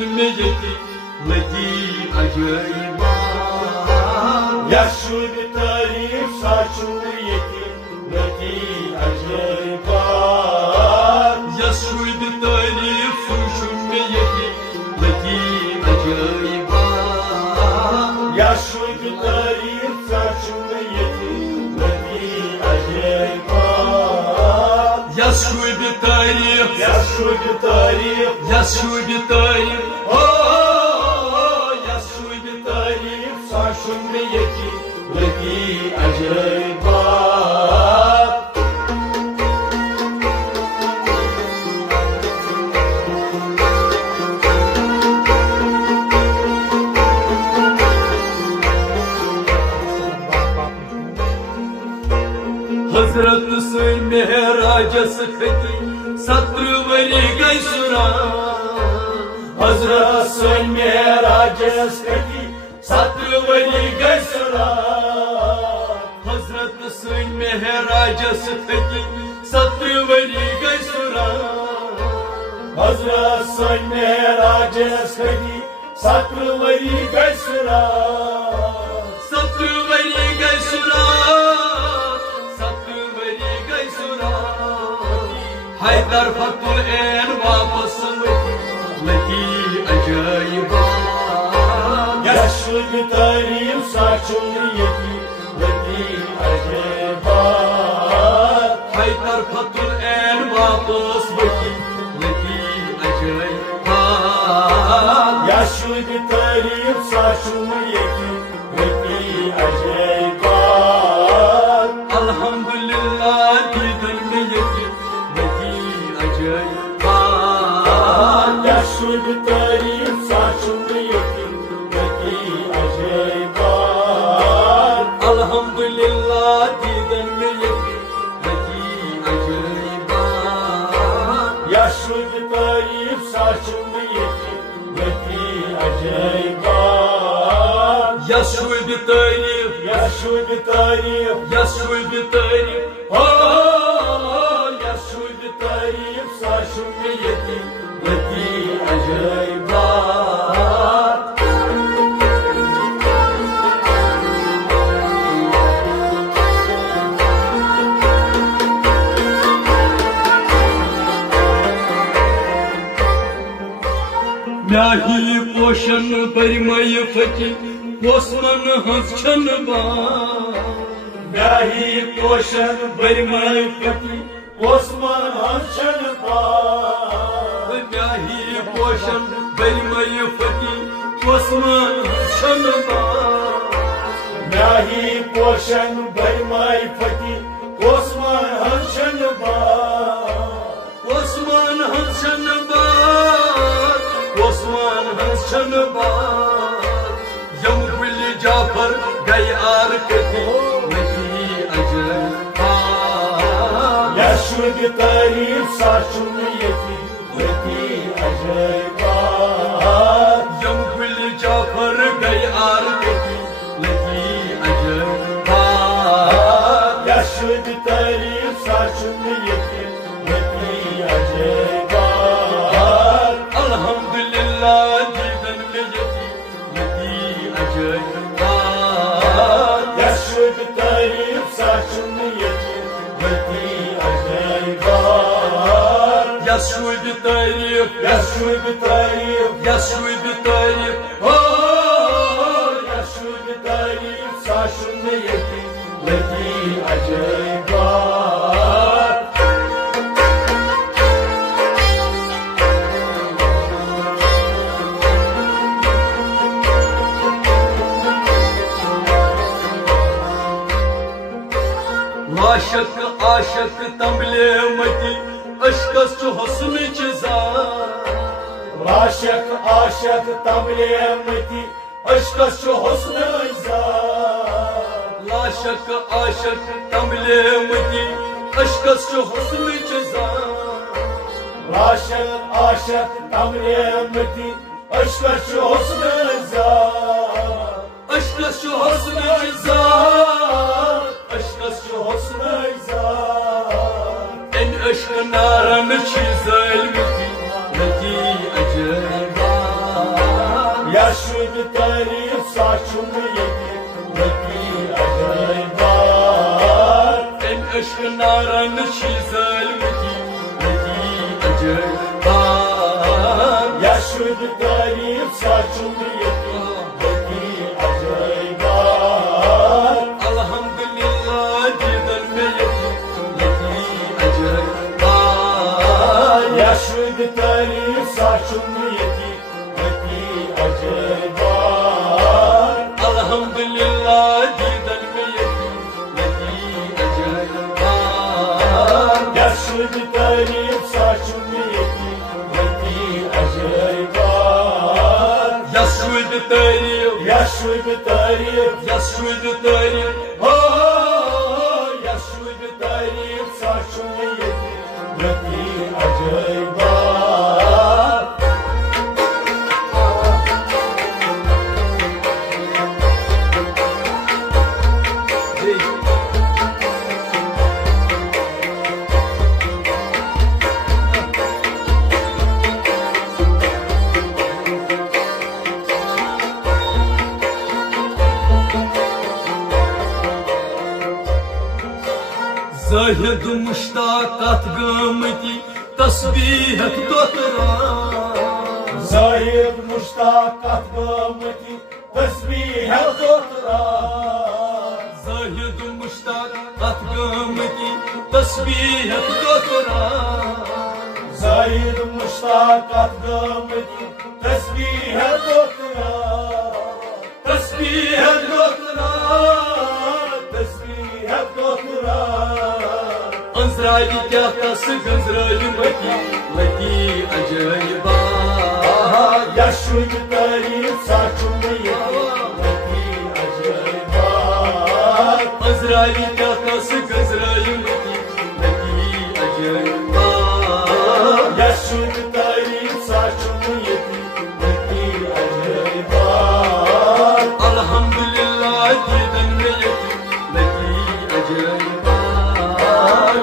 ميتي لتي عجيبا يا شو بتاريخ ساچويتي لتي عجيبا يا شو بتاريخ سوشميتي لتي عجيبا يا شو بتاريخ ساچويتي لتي عجيبا يا شو بتاريخ يا شو بتاريخ يا شو بتاريخ يا شو بتاريخ ساچويتي لتي عجيبا हजरत से मेहराज सखती सत्रवरी गई सुना हजरत से मेहराज सखती सत्रवरी गई सुना हजरत से मेहराज सखती सत्रवरी गई सुना हजरत से मेहराज सखती सत्रवरी गई सुना सत्रवरी गई सुना हैदर फतुल एन वापस लती अजयबा या शो बतारीफ साचुयती लती अजयबा हैदर फतुल एन वापस लती अजयबा या शो बतारीफ साचुयती लती अजयबा अल्हम्दुलिल्लाह दीदन में यकी या शो बतारीफ साचुयती लती अजयबा अल्हम्दुलिल्लाह दीदन में यकी अजयबा या शो बतारीफ साचुयती लती अजयबा या शो बतारीफ या शो बतारीफ या शो बतारीफ या शो बतारीफ साचुयती लती अजयबा म्याही पोषण बरिमय फकी पोसमन हंस छन बा म्याही पोषण बरिमय फकी पोसमन हंसन बा म्याही पोषण बरिमय फकी पोसमन हंस छन बा म्याही पोषण बरिमय फकी पोसमन हंसन बा पोसमन हंस छन बा पोसमन हंस छन बा यम गुली जाफर गई आर कती लती अजयबा या शो बतारीफ साचुयती लती अजयबा यम गुली जाफर गई आर कती लती अजयबा या शो बतारीफ साचुयती लती अजयबा अल्हम्दुलिल्लाह दीदन में यकी लती अजयबा या शो बतारीफ साचुयती लती अजयबा या शो बतारीफ या शो बतारीफ या शो बतारीफ या शो बतारीफ साचुयती लती अजयबा आशक आशक तंबले मती अशकस हुस्न चिजा आशक आशक तमले मती अशकस हुस्न आशक आशक तंबले मती अशकस हुस्न चिजा आशक आशक तमले मती अशकस हुस्न अशकस हुस्न चिजा अशकस हुस्न इन अशक नारन चीज लती अजयबा तारीफ साचुम यती लकी अजैबा अल्हम्दुलिल्लाह दीदन में यती अजैबा यशुद तारीफ साचुम यती लकी अजैबा अल्हम्दुलिल्लाह दीदन में यती अजैबा यशुद तारीफ साचुम यती लकी अजैबा यशुद तारीफ यशुद तारीफ यशुद तारीफ हो यशुद तारीफ साचुम यती लकी अजैबा ज़ाहिद मुश्ताक़त गमती तस्बीहत दोतरा ज़ाहिद मुश्ताक़त गमती तस्बीहत दोतरा ज़ाहिद मुश्ताक़त गमती तस्बीहत दोतरा ज़ाहिद मुश्ताक़त गमती तस्बीहत दोतरा तस्बीहत दोतरा तस्बीहत दोतरा अंज़राई क्या कस गंज़राई लकी अजैबा यशुद तारीफ साचुम यती लकी अजैबा अंज़राई क्या कस गंज़राई लकी अजैबा यशुद तारीफ साचुम यती लकी अजैबा अल्हम्दुलिल्लाह दीदन में लकी अजैबा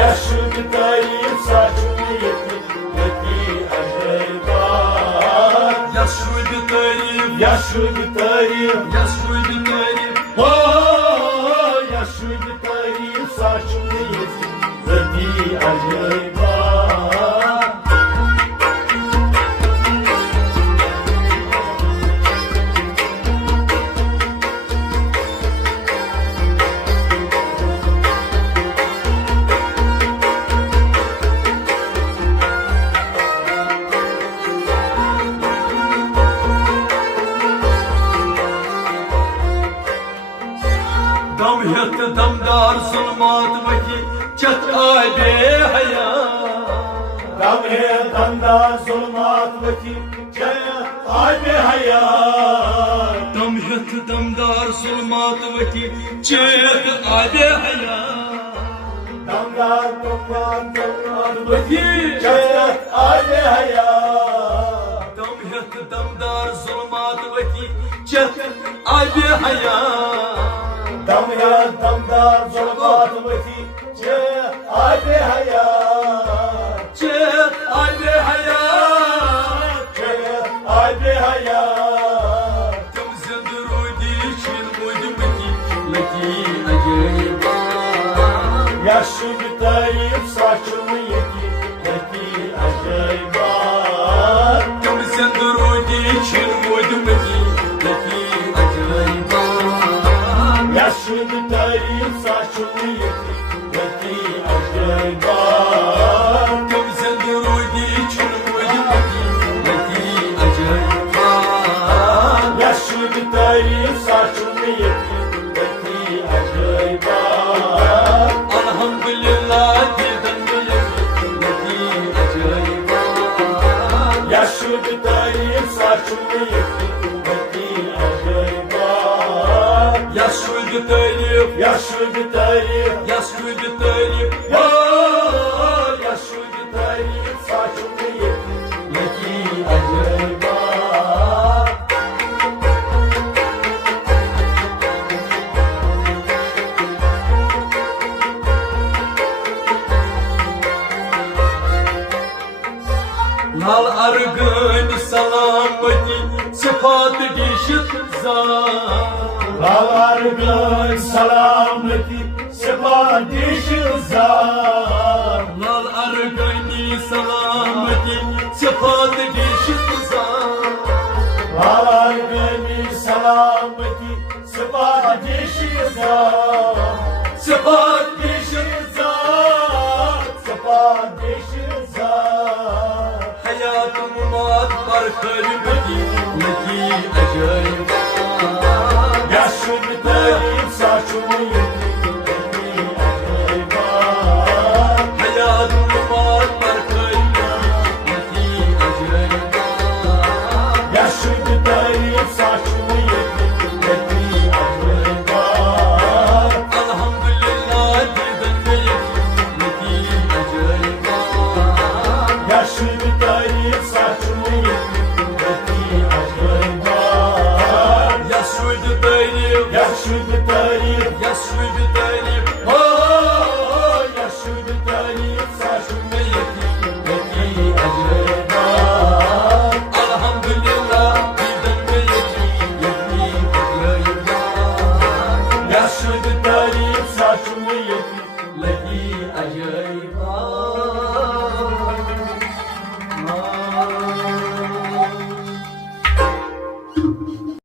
यशुद तारीफ साचुम यती लकी अजैबा यशुद तारीफ यशुद तारीफ यशुद तारीफ हो यशुद तारीफ साचुम यती लकी अजैबा दम हेत दमदार जुल्मात वही चत आबे हया दम है धंधा जुल्मात वकी जय आबे हया दम हेत दमदार जुल्मात वही चत आबे हया दमदार तुफान जुल्मात वकी जय आबे हया दम हेत दमदार जुल्मात वही चत आबे हया दम है दमदार जुल्मात वकी जय आबे हया चत आबे हया जय आबे हया तुम जिंद रोदी छिन मुझ लकी अजैबा यशुद तारीफ साचुम यती लकी अजैबा तुम जिंद रोदी छिन मुझ लकी अजैबा यशुद तारीफ साचुम यती लकी अजैबा तुम जिंद रोदी छिन मुझ लकी अजैबा यशुद तारीफ साचुम यती लकी अजैबा अल्हम्दुलिल्लाह दीदन में लकी अजैबा यशुद तारीफ साचुम यती लकी अजैबा यशुद तारीफ यशुद तारीफ यशुद तारीफ हो यशुद तारीफ साचुम यती लकी अजैबा लाल अरगन सलामती सिफात दिशत जा लाल अरगन सलामती सिफात दिशत जा लाल अरगनी सलामती सिफात दिशत जा Hargani salamati Sıfat deşizat Sıfat deşizat Sıfat deşizat hayatım mat var kalbimdeki Neki acayip Yaşlı bir tarif saçımı yıkık hayatım mat var kalbimdeki Neki acayip Yaşlı bir tarif saçımı yıkık Elhamdülillah birden de Neki acayip Yaşlı bir tarif saçımı yıkık Yaşlı dayım Yaşlı bir tarif Yaşlı dayım Yaşlı bir tarif saçımı Neki acayip Elhamdülillah birden de Neki acayip Yaşlı bir tarif saçımı yıkık Neki acayip